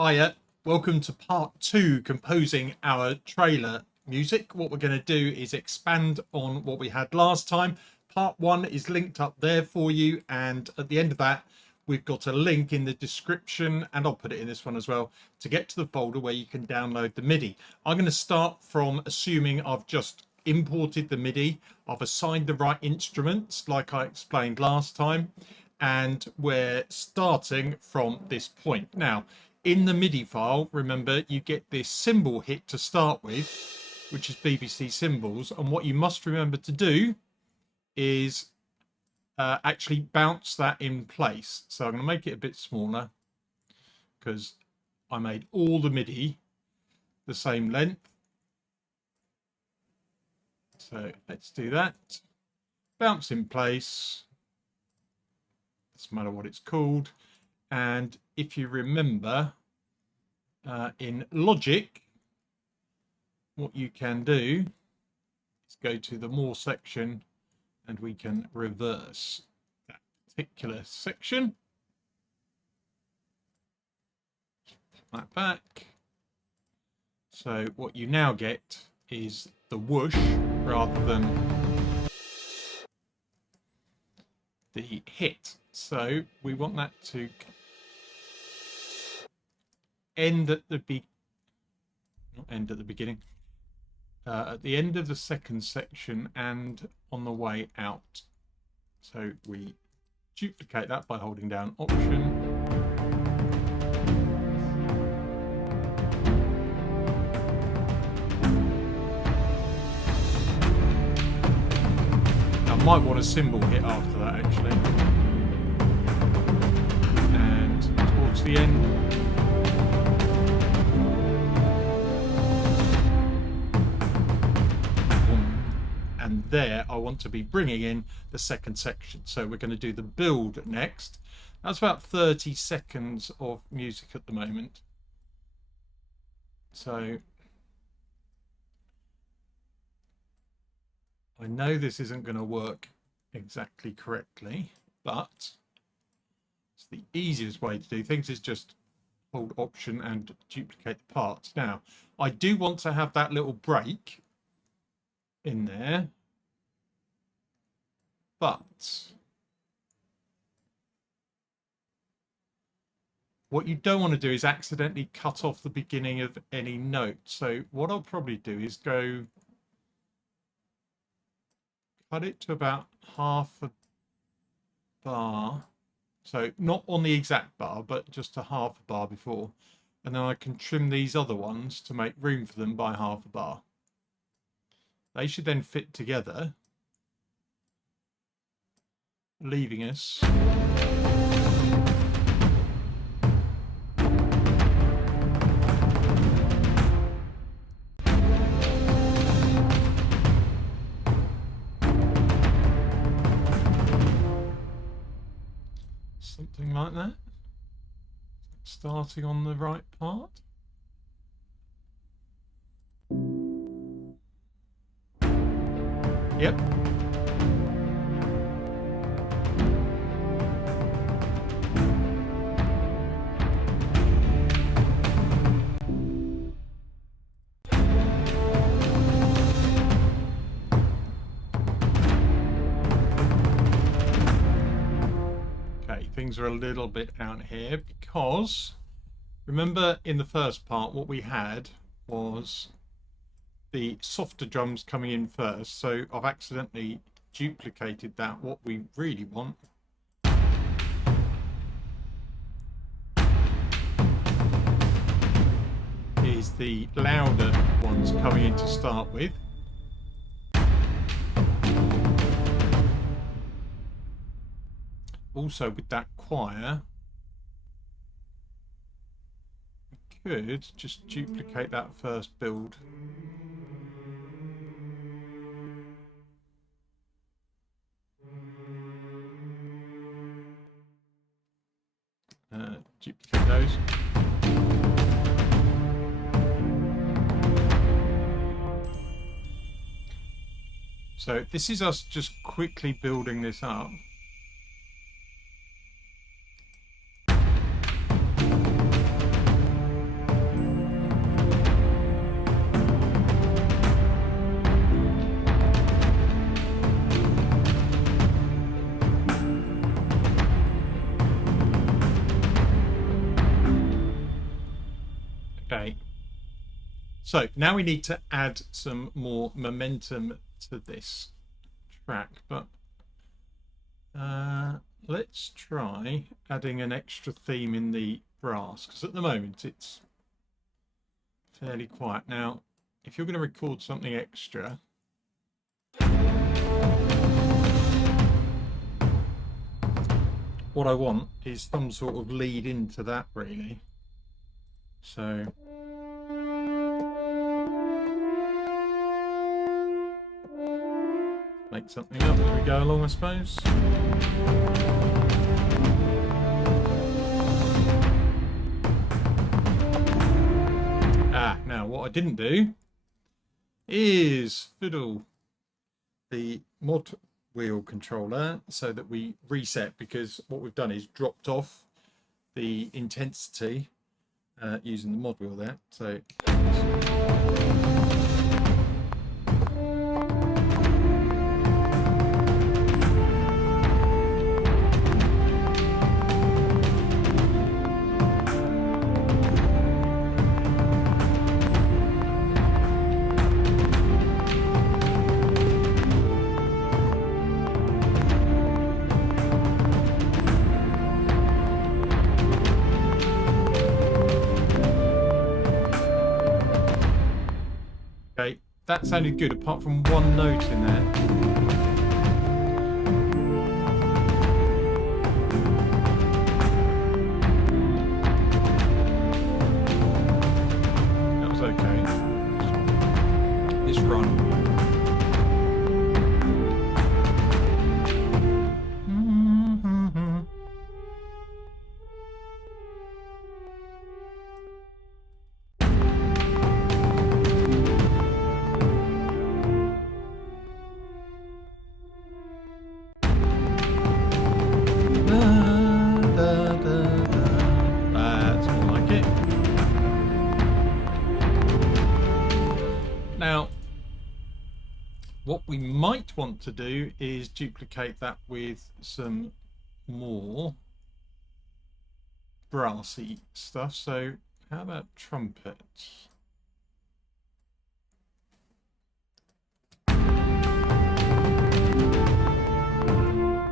Hiya, welcome to part 2 composing our trailer music. What we're going to do is expand on what we had last time. Part 1 is linked up there for you, and at the end of that we've got a link in the description, and I'll put it in this one as well, to get to the folder where you can download the MIDI. I'm going to start from assuming I've just imported the MIDI, I've assigned the right instruments like I explained last time, and we're starting from this point. Now, in the MIDI file, remember, you get this cymbal hit to start with, which is BBC cymbals, and what you must remember to do is actually bounce that in place. So I'm going to make it a bit smaller because I made all the MIDI the same length. So let's do that. Bounce in place. Doesn't matter what it's called. And if you remember, in Logic, what you can do is go to the More section and we can reverse that particular section. Put that back. So what you now get is the whoosh rather than the hit. So we want that to end at the beginning, at the end of the second section and on the way out. So we duplicate that by holding down Option. I might want a cymbal hit after that actually. And towards the end, and there I want to be bringing in the second section. So we're going to do the build next. That's about 30 seconds of music at the moment. So I know this isn't going to work exactly correctly, but it's the easiest way to do things is just hold Option and duplicate the parts. Now, I do want to have that little break in there, but what you don't want to do is accidentally cut off the beginning of any note. So what I'll probably do is go cut it to about half a bar. So not on the exact bar, but just a half a bar before. And then I can trim these other ones to make room for them by half a bar. They should then fit together, leaving us something like that, starting on the right part. Yep. Okay, things are a little bit out here because remember in the first part what we had was the softer drums coming in first, so I've accidentally duplicated that. What we really want is the louder ones coming in to start with. Also with that choir, we could just duplicate that first build. Duplicate those. So this is us just quickly building this up. Okay. So now we need to add some more momentum to this track, but let's try adding an extra theme in the brass, because at the moment it's fairly quiet. Now, if you're going to record something extra, what I want is some sort of lead into that, really. So make something up as we go along, I suppose. Now what I didn't do is fiddle the mod wheel controller so that we reset, because what we've done is dropped off the intensity using the mod wheel there. So okay, that sounded good apart from one note in there. That was okay. This run. That's more like it. Now, what we might want to do is duplicate that with some more brassy stuff. So how about trumpets?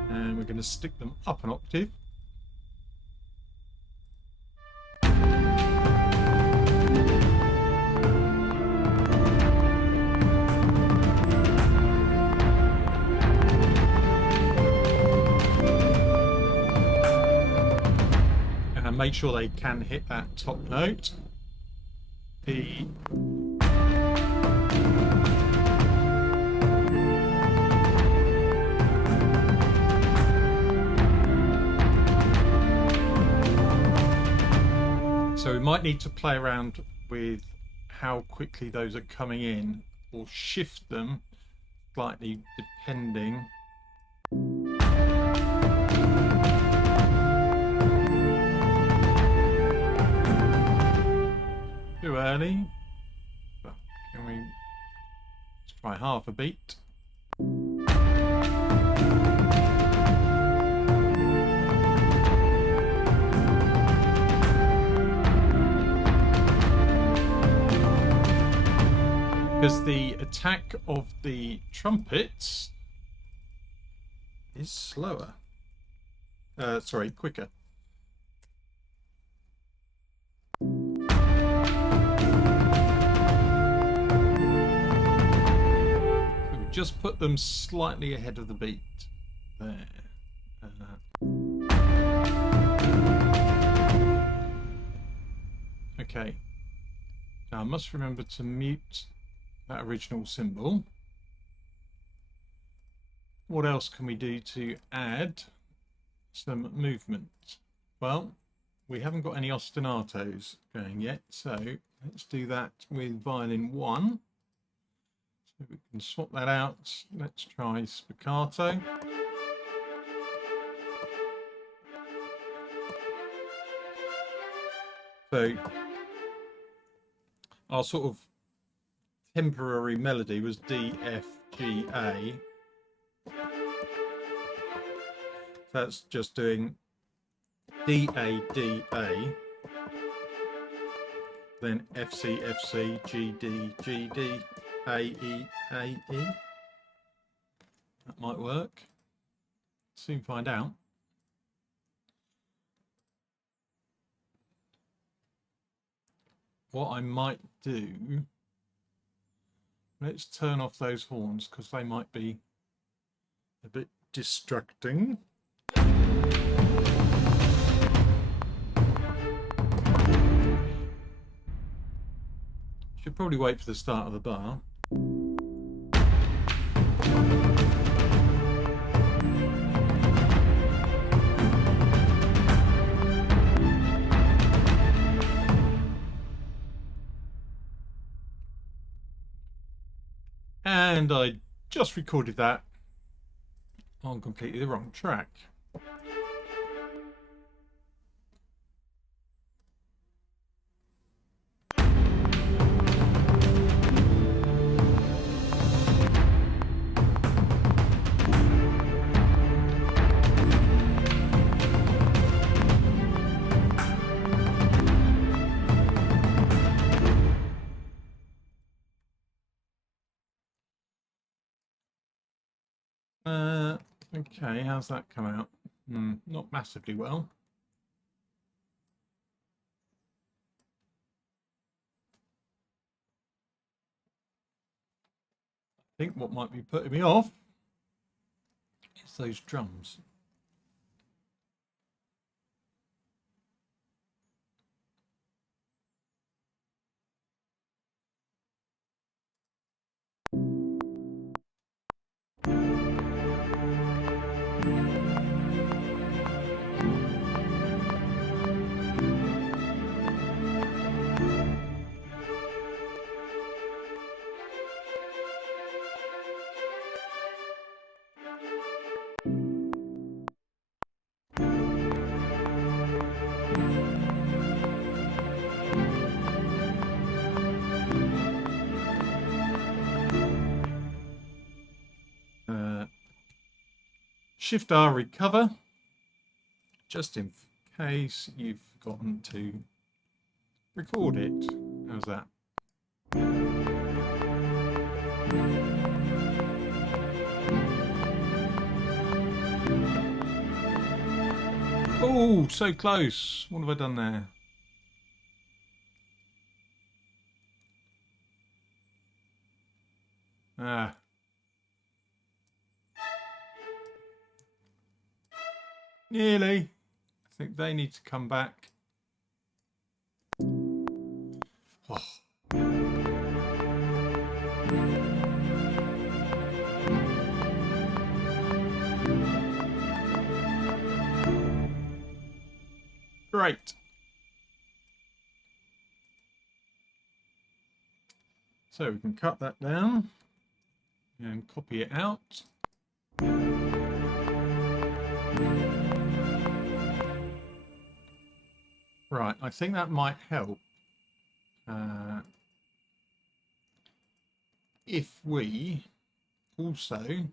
And we're going to stick them up an octave. And make sure they can hit that top note. The so we might need to play around with how quickly those are coming in, or shift them slightly depending. Too early, but can we let's try half a beat. Because the attack of the trumpets is slower. Sorry, quicker. Just put them slightly ahead of the beat there. Okay. Now I must remember to mute that original cymbal. What else can we do to add some movement? Well, we haven't got any ostinatos going yet, so let's do that with violin 1. So we can swap that out. Let's try spiccato. So our sort of temporary melody was D, F, G, A. So that's just doing D, A, D, A. then F C F C G D G D A E A E. That might work. Soon find out. What I might do, let's turn off those horns because they might be a bit distracting. Should probably wait for the start of the bar. And I just recorded that on completely the wrong track. Okay, how's that come out? Not massively well. I think what might be putting me off is those drums. Shift R recover, just in case you've forgotten to record it. How's that? Oh, so close. What have I done there? Ah. Nearly. I think they need to come back. Oh. Great. So we can cut that down and copy it out. Right, I think that might help if we also,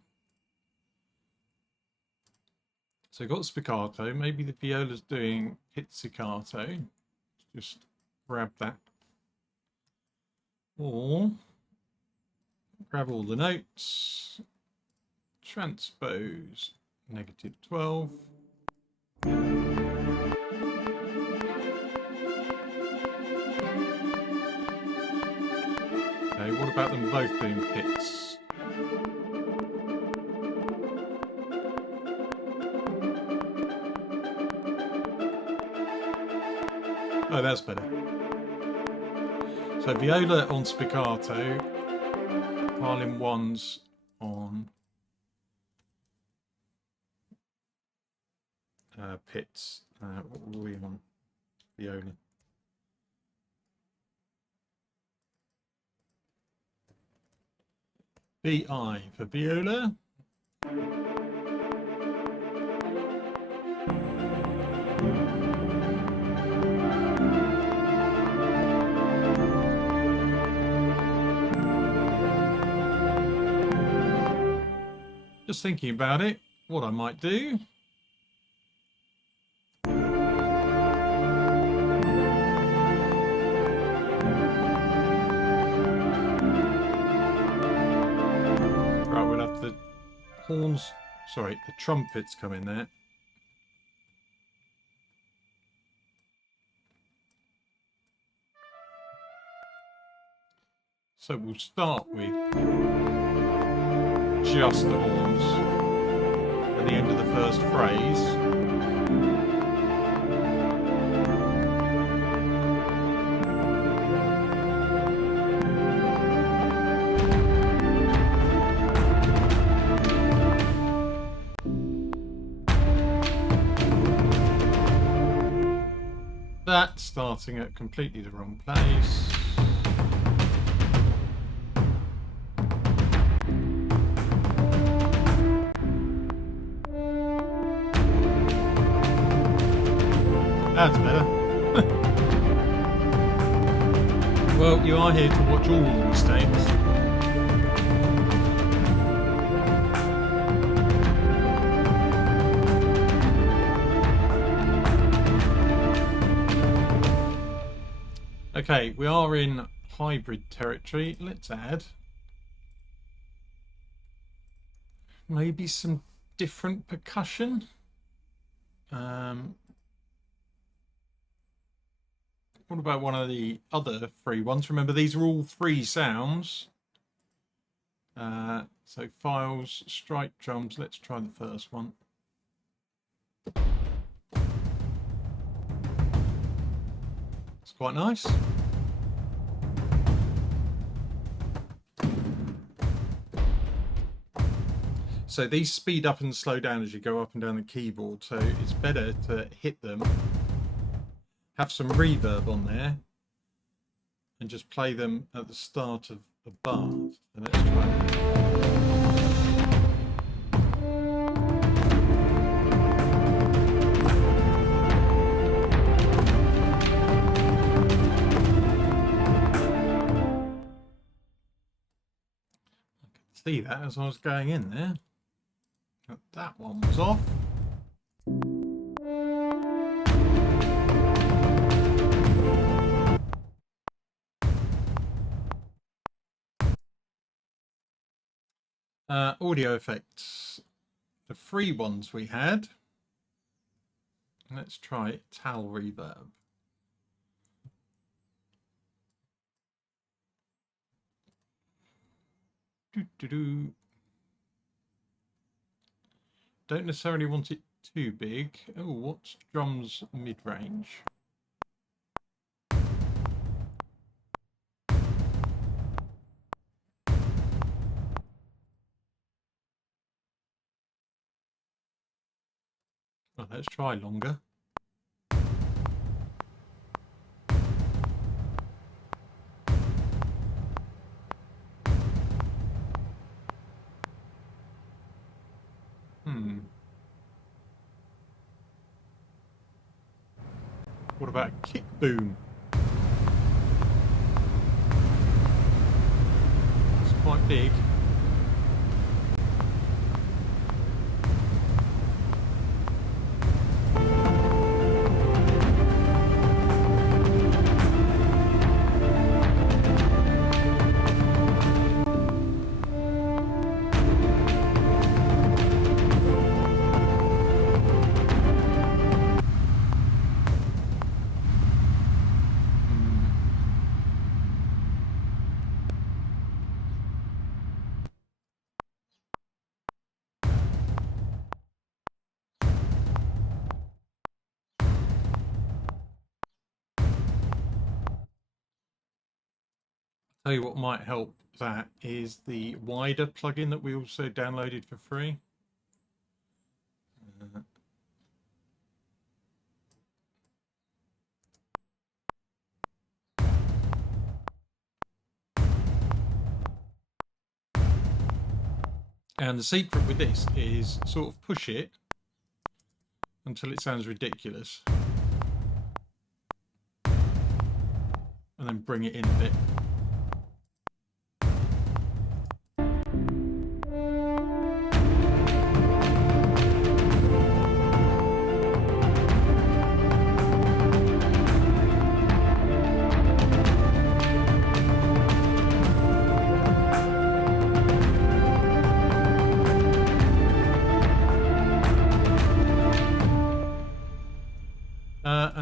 so got spiccato, maybe the viola's doing pizzicato, just grab that, or grab all the notes, transpose -12. Okay, what about them both doing pits? Oh, that's better. So viola on spiccato, violin ones on pits. What were we on? Viola. BI for viola. Just thinking about it, what I might do. horns, sorry, the trumpets come in there. So we'll start with just the horns at the end of the first phrase. That's starting at completely the wrong place. That's better. Well, you are here to watch all the mistakes. Okay, we are in hybrid territory. Let's add maybe some different percussion. What about one of the other free ones? Remember, these are all free sounds. So files, strike drums. Let's try the first one. It's quite nice. So these speed up and slow down as you go up and down the keyboard. So it's better to hit them, have some reverb on there, and just play them at the start of a bar. So let's try that. See that as I was going in there. That one was off. Audio effects. The free ones we had. Let's try Tal Reverb. Don't necessarily want it too big. Oh, what's drums mid-range? Well, let's try longer. What about kick boom? It's quite big. Tell you what might help that is the wider plugin that we also downloaded for free. And the secret with this is sort of push it until it sounds ridiculous. And then bring it in a bit.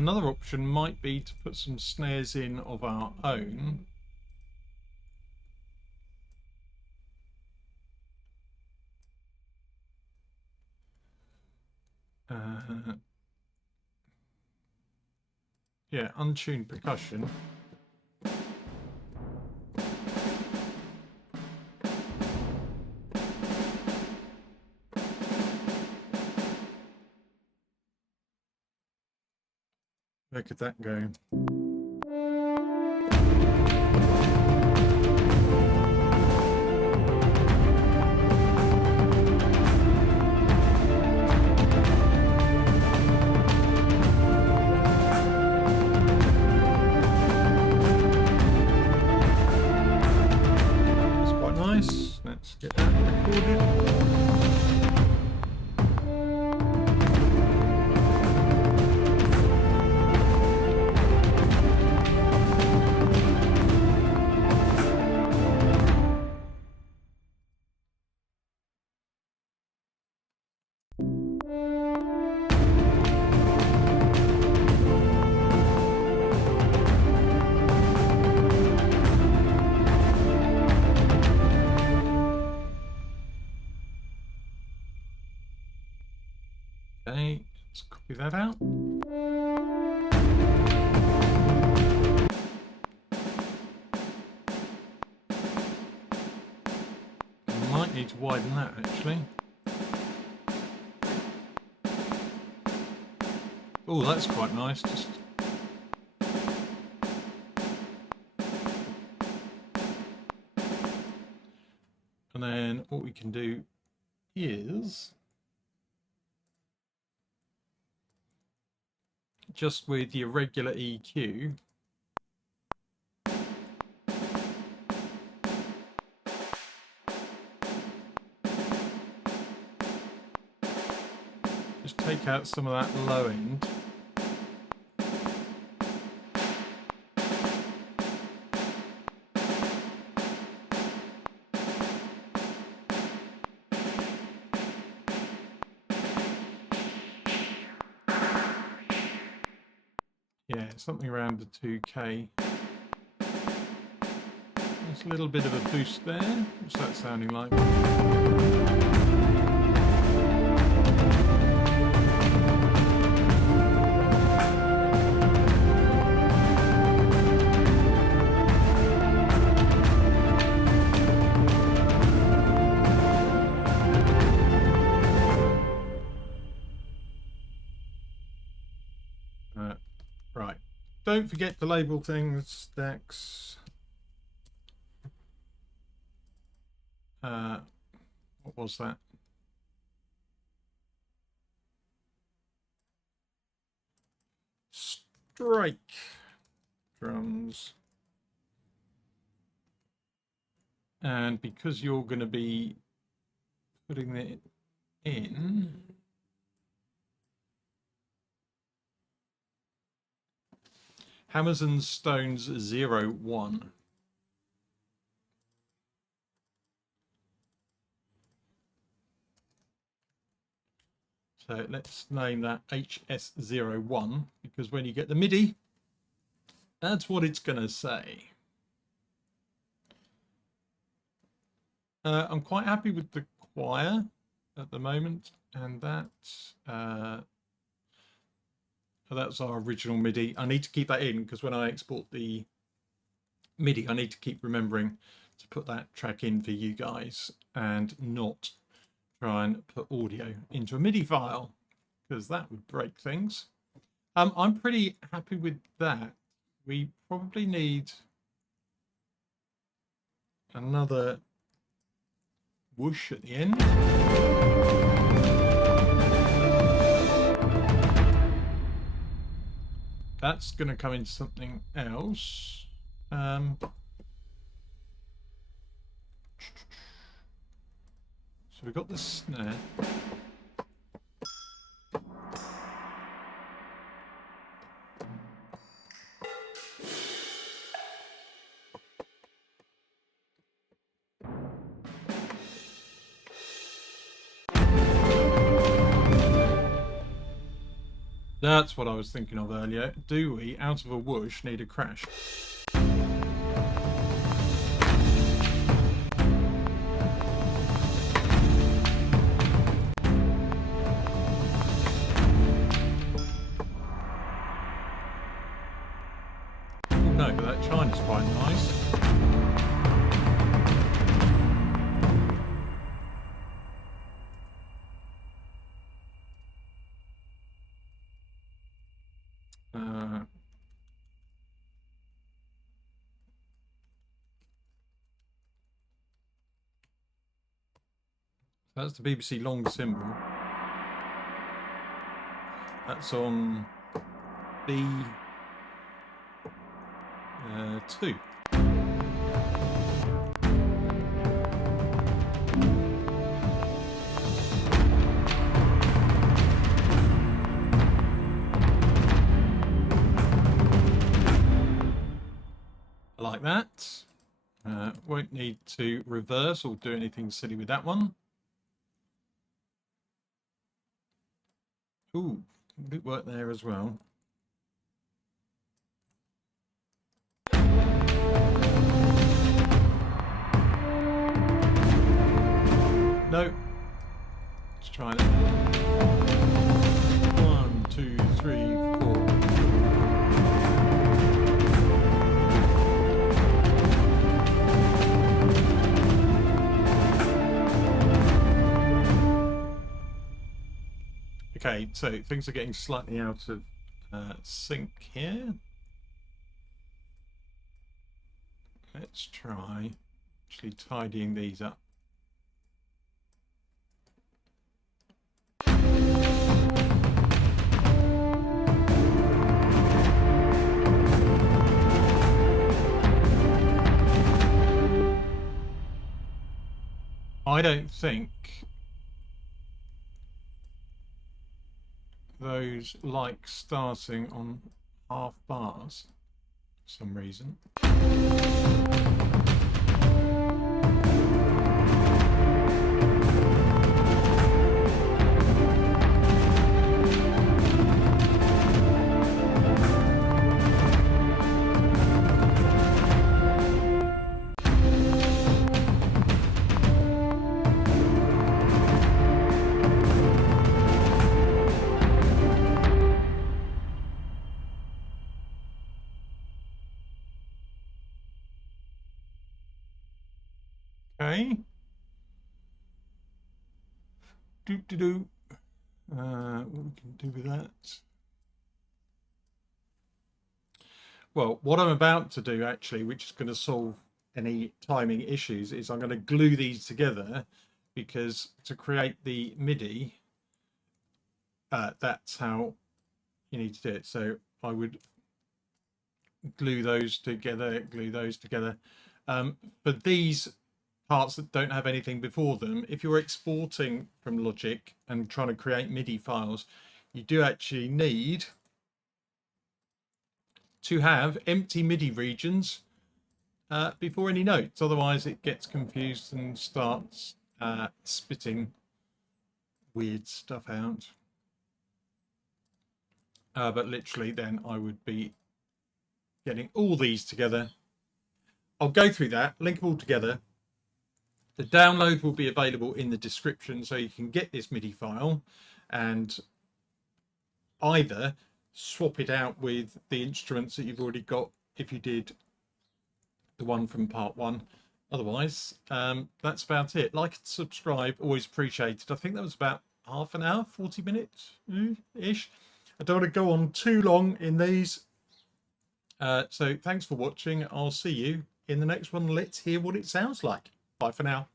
another option might be to put some snares in of our own. Yeah, untuned percussion. Where could that go? That's quite nice. Let's get that recorded. Okay, let's copy that out. Might need to widen that actually. Oh, that's quite nice. Just and then what we can do is just with your regular EQ, just take out some of that low end. Yeah, something around the 2K. There's a little bit of a boost there. What's that sounding like? Right. Don't forget to label things, stacks. What was that? Strike drums. And because you're going to be putting it in, Hammers and Stones 01. So let's name that HS01 because when you get the MIDI, that's what it's going to say. I'm quite happy with the choir at the moment, and that's our original MIDI. I need to keep that in because when I export the MIDI, I need to keep remembering to put that track in for you guys and not try and put audio into a MIDI file because that would break things. I'm pretty happy with that. We probably need another whoosh at the end. That's going to come into something else. So we've got the snare. That's what I was thinking of earlier. Do we, out of a whoosh, need a crash? Oh no, but that chine is quite nice. That's the BBC long cymbal. That's on B2. I like that. Won't need to reverse or do anything silly with that one. Ooh, good work there as well. No. Let's try that. 1, 2, 3, 4. Okay, so things are getting slightly out of sync here. Let's try actually tidying these up. I don't think those like starting on half bars for some reason. Okay. What we can do with that? Well, what I'm about to do actually, which is going to solve any timing issues, is I'm going to glue these together, because to create the MIDI, that's how you need to do it. So I would glue those together, for these parts that don't have anything before them, if you're exporting from Logic and trying to create MIDI files, you do actually need to have empty MIDI regions before any notes. Otherwise it gets confused and starts spitting weird stuff out. But literally then I would be getting all these together. I'll go through that, link them all together. The download will be available in the description, so you can get this MIDI file and either swap it out with the instruments that you've already got if you did the one from part 1. Otherwise, that's about it. Like and subscribe, always appreciated. I think that was about half an hour, 40 minutes ish. I don't want to go on too long in these. So thanks for watching. I'll see you in the next one. Let's hear what it sounds like. Bye for now.